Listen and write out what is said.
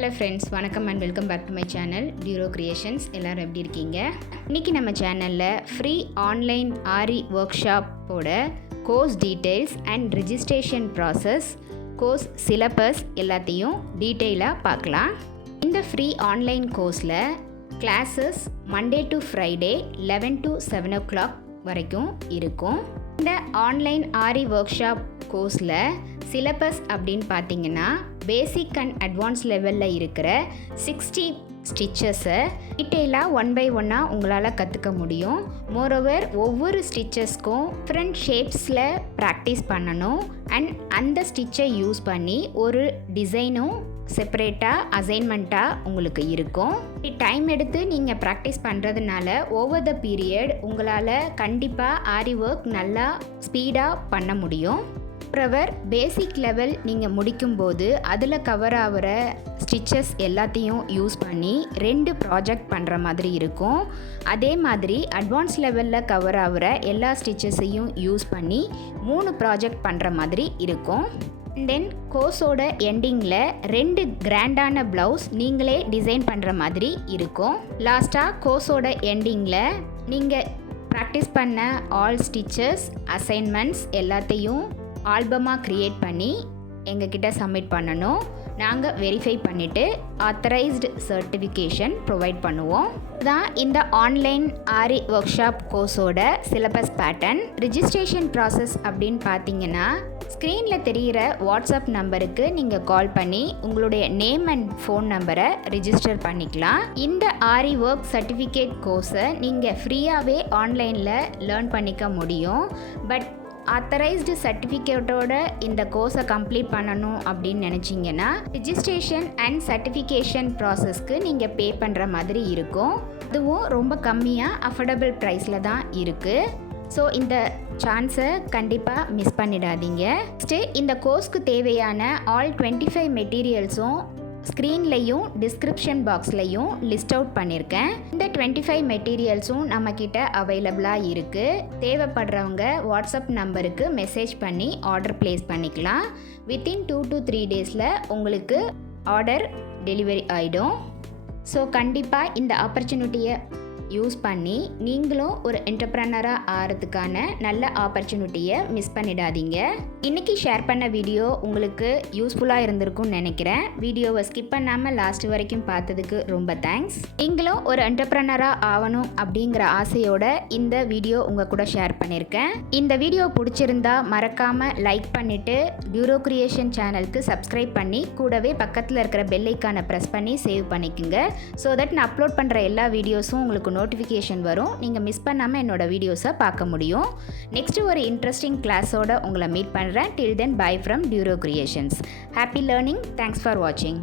Hello friends, வணக்கம் and welcome back to my channel Duro Creations. எல்லாரும் எப்படி இருக்கீங்க? இன்னைக்கு நம்ம சேனல்ல ஃப்ரீ ஆன்லைன் ஆரி ஒர்க் ஷாப்போட course details and registration process, course syllabus எல்லாத்தையும் டீட்டெயிலாக பார்க்கலாம். இந்த ஃப்ரீ ஆன்லைன் கோர்ஸில் classes Monday to Friday 11 to 7 o'clock வரைக்கும் இருக்கும். இந்த ஆன்லைன் ஆரி ஒர்க் ஷாப் கோர்ஸில் சிலபஸ் அப்படின்னு பார்த்தீங்கன்னா பேசிக் அண்ட் அட்வான்ஸ் லெவலில் இருக்கிற 60 ஸ்டிச்சஸை டீட்டெயிலாக ஒன் பை ஒன்னாக உங்களால் கற்றுக்க முடியும். மோரோவர் ஒவ்வொரு ஸ்டிச்சஸ்க்கும் டிஃப்ரெண்ட் ஷேப்ஸில் ப்ராக்டிஸ் பண்ணணும் அண்ட் அந்த ஸ்டிச்சை யூஸ் பண்ணி ஒரு டிசைனும் செப்பரேட்டாக அசைன்மெண்ட்டாக உங்களுக்கு இருக்கும். டைம் எடுத்து நீங்கள் ப்ராக்டிஸ் பண்ணுறதுனால ஓவர் த பீரியட் உங்களால் கண்டிப்பாக ஆரி ஒர்க் நல்லா ஸ்பீடாக பண்ண முடியும். ப்ரவர் பேசிக் லெவல் நீங்கள் முடிக்கும்போது அதில் கவர் ஆகிற ஸ்டிச்சஸ் எல்லாத்தையும் யூஸ் பண்ணி 2 ப்ராஜெக்ட் பண்ணுற மாதிரி இருக்கும். அதே மாதிரி அட்வான்ஸ் லெவலில் கவர் ஆகிற எல்லா ஸ்டிச்சஸையும் யூஸ் பண்ணி 3 ப்ராஜெக்ட் பண்ணுற மாதிரி இருக்கும். தென் கோர்ஸோட எண்டிங்கில் 2 கிராண்டான ப்ளவுஸ் நீங்களே டிசைன் பண்ணுற மாதிரி இருக்கும். லாஸ்ட்டாக கோர்ஸோட எண்டிங்கில் நீங்கள் ப்ராக்டிஸ் பண்ண ஆல் ஸ்டிச்சஸ் அசைன்மெண்ட்ஸ் எல்லாத்தையும் ஆல்பமாக க்ரியேட் பண்ணி எங்ககிட்ட சப்மிட் பண்ணணும். நாங்கள் வெரிஃபை பண்ணிவிட்டு ஆத்தரைஸ்டு சர்டிஃபிகேஷன் ப்ரொவைட் பண்ணுவோம். தான் இந்த ஆன்லைன் ஆரி ஒர்க் ஷாப் கோர்ஸோட சிலபஸ் பேட்டர்ன். ரிஜிஸ்ட்ரேஷன் ப்ராசஸ் அப்படின்னு பார்த்தீங்கன்னா ஸ்க்ரீனில் தெரிகிற வாட்ஸ்அப் நம்பருக்கு நீங்கள் கால் பண்ணி உங்களுடைய நேம் அண்ட் ஃபோன் நம்பரை ரிஜிஸ்டர் பண்ணிக்கலாம். இந்த ஆரி ஒர்க் சர்டிஃபிகேட் கோர்ஸை நீங்கள் ஃப்ரீயாகவே ஆன்லைனில் லேர்ன் பண்ணிக்க முடியும். பட் ஆத்தரைஸ்டு சர்டிஃபிகேட்டோட இந்த கோர்ஸை கம்ப்ளீட் பண்ணணும் அப்படின்னு நினச்சிங்கன்னா ரிஜிஸ்ட்ரேஷன் அண்ட் சர்டிஃபிகேஷன் ப்ராசஸ்க்கு நீங்கள் பே பண்ணுற மாதிரி இருக்கும். அதுவும் ரொம்ப கம்மியாக அஃபோர்டபுள் ப்ரைஸில் தான் இருக்குது. ஸோ இந்த சான்ஸை கண்டிப்பாக மிஸ் பண்ணிடாதீங்க. நெக்ஸ்ட்டு இந்த கோர்ஸ்க்கு தேவையான ஆல் 25 மெட்டீரியல்ஸும் ஸ்க்ரீன்லையும் டிஸ்கிரிப்ஷன் பாக்ஸ்லையும் லிஸ்ட் அவுட் பண்ணியிருக்கேன். இந்த 25 மெட்டீரியல்ஸும் நம்மக்கிட்ட அவைலபிளாக இருக்குது. தேவைப்படுறவங்க வாட்ஸ்அப் நம்பருக்கு மெசேஜ் பண்ணி ஆர்டர் ப்ளேஸ் பண்ணிக்கலாம். வித்தின் 2 to 3 டேஸில் உங்களுக்கு ஆர்டர் டெலிவரி ஆகிடும். ஸோ கண்டிப்பாக இந்த ஆப்பர்ச்சுனிட்டியை யூஸ் பண்ணி நீங்களும் ஒரு என்டர்ப்ரனராக ஆகிறதுக்கான நல்ல ஆப்பர்ச்சுனிட்டியை மிஸ் பண்ணிடாதீங்க. இன்றைக்கி ஷேர் பண்ண வீடியோ உங்களுக்கு யூஸ்ஃபுல்லாக இருந்திருக்கும்னு நினைக்கிறேன். வீடியோவை ஸ்கிப் பண்ணாமல் லாஸ்ட் வரைக்கும் பார்த்ததுக்கு ரொம்ப தேங்க்ஸ். நீங்களும் ஒரு என்டர்ப்ரனராக ஆகணும் அப்படிங்கிற ஆசையோட இந்த வீடியோ உங்கள் கூட ஷேர் பண்ணியிருக்கேன். இந்த வீடியோ பிடிச்சிருந்தா மறக்காமல் லைக் பண்ணிவிட்டு டியூரோ கிரியேஷன் சேனலுக்கு சப்ஸ்கிரைப் பண்ணி கூடவே பக்கத்தில் இருக்கிற பெல் ஐக்கானை ப்ரெஸ் பண்ணி சேவ் பண்ணிக்கோங்க. ஸோ தட் நான் அப்லோட் பண்ணுற எல்லா வீடியோஸும் உங்களுக்கு நோட்டிஃபிகேஷன் வரும். நீங்கள் மிஸ் பண்ணாமல் என்னோட வீடியோஸை பார்க்க முடியும். நெக்ஸ்ட்டு ஒரு இன்ட்ரெஸ்டிங் கிளாஸோட உங்களை மீட் பண்ணுறேன். Till then bye from Duro creations. Happy learning. Thanks for வாட்சிங்.